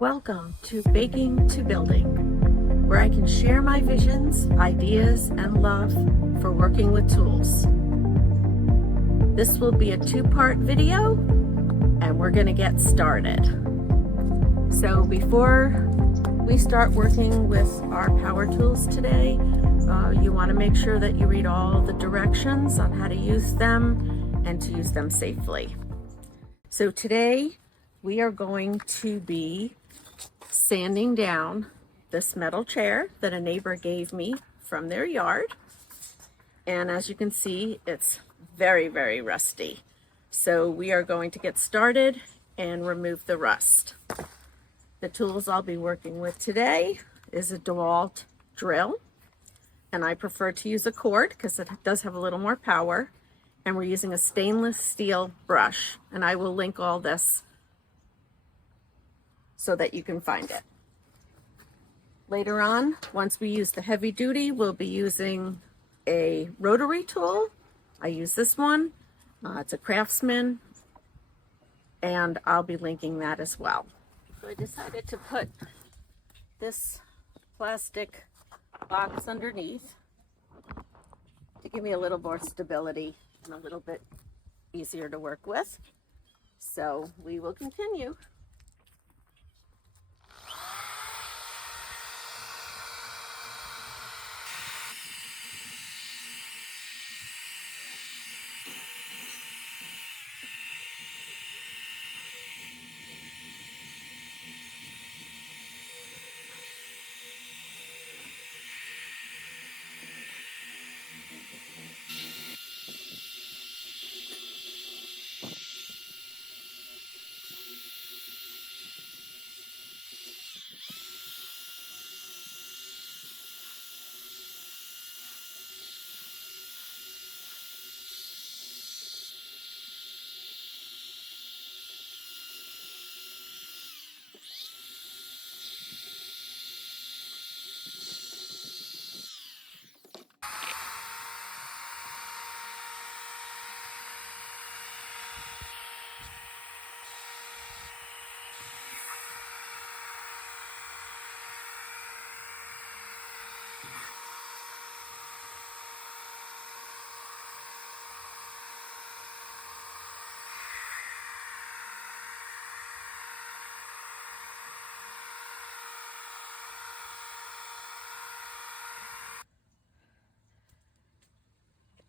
Welcome to Baking to Building, where I can share my visions, ideas, and love for working with tools. This will be a two-part video, and we're going to get started. So before we start working with our power tools today, you want to make sure that you read all the directions on how to use them and to use them safely. So today we are going to be sanding down this metal chair that a neighbor gave me from their yard. And as you can see, it's very, very rusty. So we are going to get started and remove the rust. The tools I'll be working with today is a dewalt drill. And I prefer to use a cord because it does have a little more power. And we're using a stainless steel brush. And I will link all this so that you can find it. Later on, once we use the heavy duty, we'll be using a rotary tool. I use this one. It's a Craftsman, and I'll be linking that as well. So I decided to put this plastic box underneath to give me a little more stability and a little bit easier to work with. So we will continue.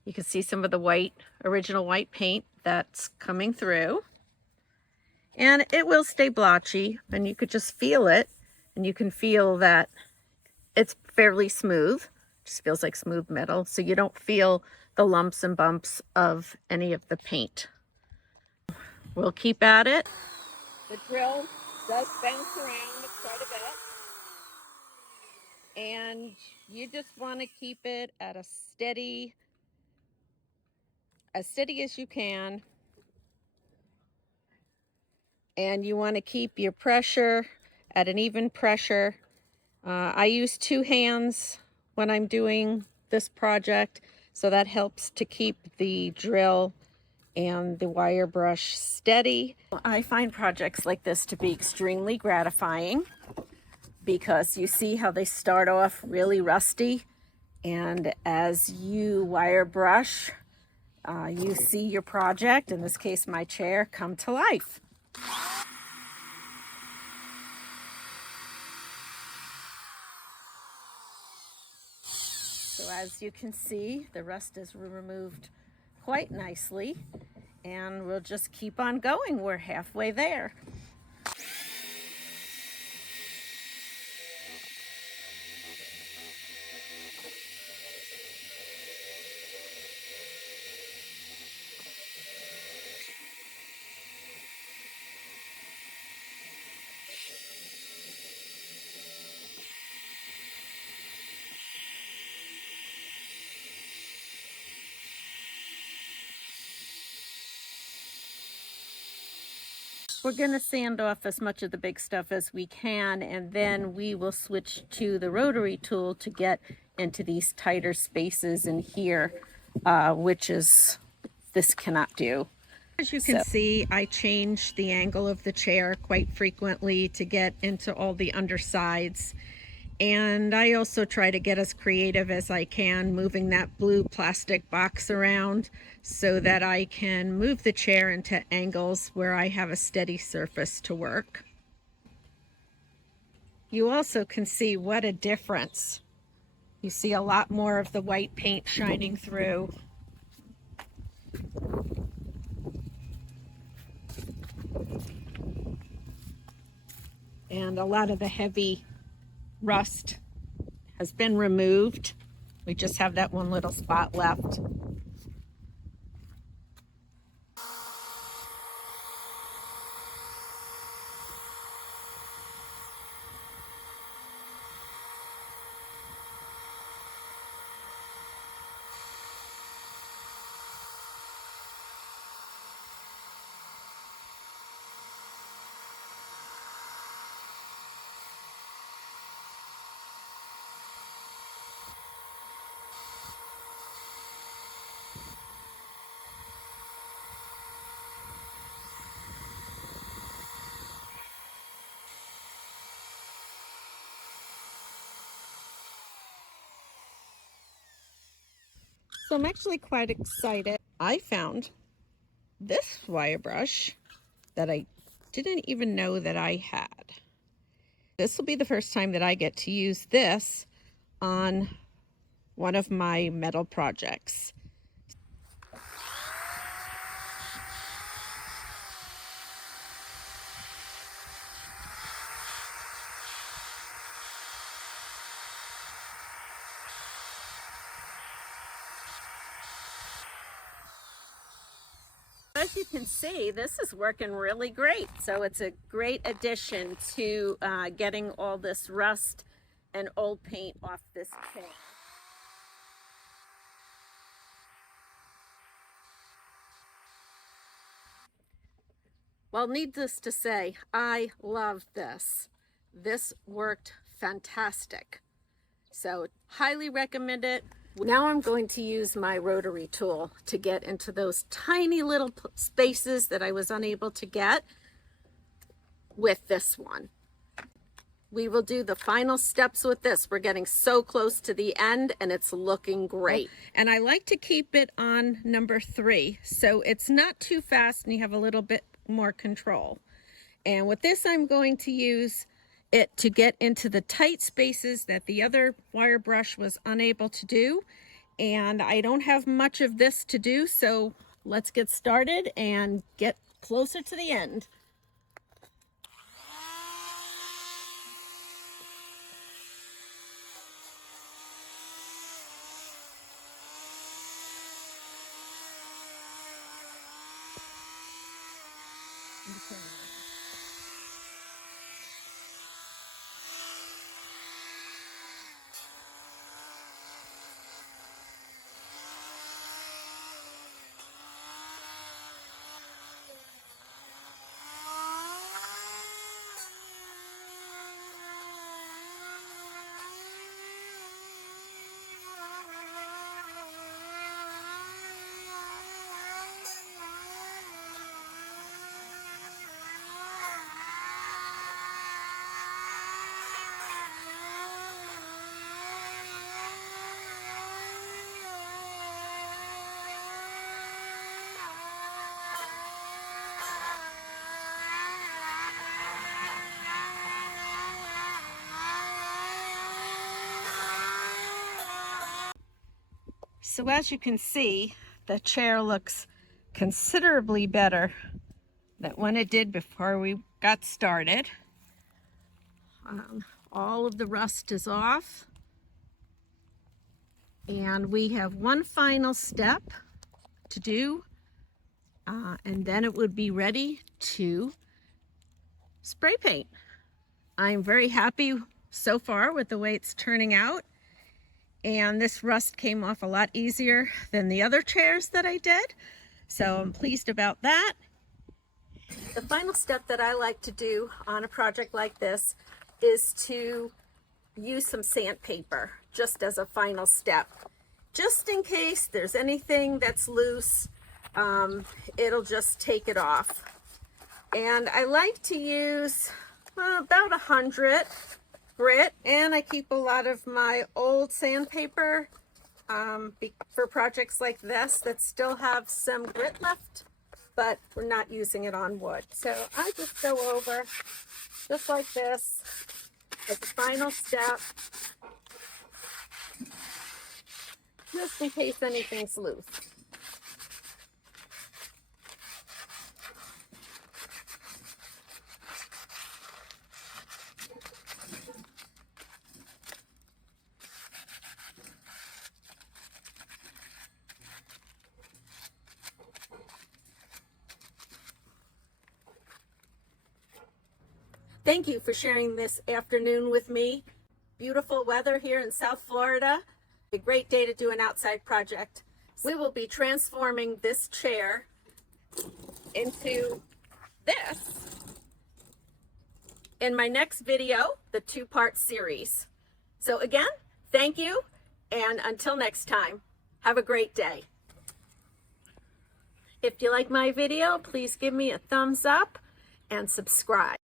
You can see some of the original white paint that's coming through. And it will stay blotchy, and you could just feel it. And you can feel that it's fairly smooth. Just feels like smooth metal. So you don't feel the lumps and bumps of any of the paint. We'll keep at it. The drill does bounce around quite a bit. And you just want to keep it at as steady as you can, and you want to keep your pressure at an even pressure. I use two hands when I'm doing this project, so that helps to keep the drill and the wire brush steady. I find projects like this to be extremely gratifying because you see how they start off really rusty, and as you wire brush, you see your project, in this case my chair, come to life. So as you can see, the rust is removed quite nicely, and we'll just keep on going. We're halfway there. We're going to sand off as much of the big stuff as we can, and then we will switch to the rotary tool to get into these tighter spaces in here, which is this cannot do. As you can see, I change the angle of the chair quite frequently to get into all the undersides. And I also try to get as creative as I can, moving that blue plastic box around so that I can move the chair into angles where I have a steady surface to work. You also can see what a difference. You see a lot more of the white paint shining through. And a lot of the heavy rust has been removed. We just have that one little spot left. So I'm actually quite excited. I found this wire brush that I didn't even know that I had. This will be the first time that I get to use this on one of my metal projects. As you can see, this is working really great. So it's a great addition to getting all this rust and old paint off this chair. Well, needless to say, I love this. This worked fantastic. So highly recommend it. Now I'm going to use my rotary tool to get into those tiny little spaces that I was unable to get with this one. We will do the final steps with this. We're getting so close to the end and it's looking great. And I like to keep it on number 3, so it's not too fast and you have a little bit more control. And with this, I'm going to use it to get into the tight spaces that the other wire brush was unable to do. And I don't have much of this to do, so let's get started and get closer to the end. So as you can see, the chair looks considerably better than when it did before we got started. All of the rust is off. And we have one final step to do, and then it would be ready to spray paint. I'm very happy so far with the way it's turning out. And this rust came off a lot easier than the other chairs that I did. So I'm pleased about that. The final step that I like to do on a project like this is to use some sandpaper just as a final step. Just in case there's anything that's loose it'll just take it off. And I like to use about 100 grit, and I keep a lot of my old sandpaper for projects like this that still have some grit left, but we're not using it on wood. So I just go over just like this as the final step, just in case anything's loose. Thank you for sharing this afternoon with me. Beautiful weather here in South Florida. A great day to do an outside project. We will be transforming this chair into this in my next video, the 2-part series. So again, thank you, and until next time, have a great day. If you like my video, please give me a thumbs up and subscribe.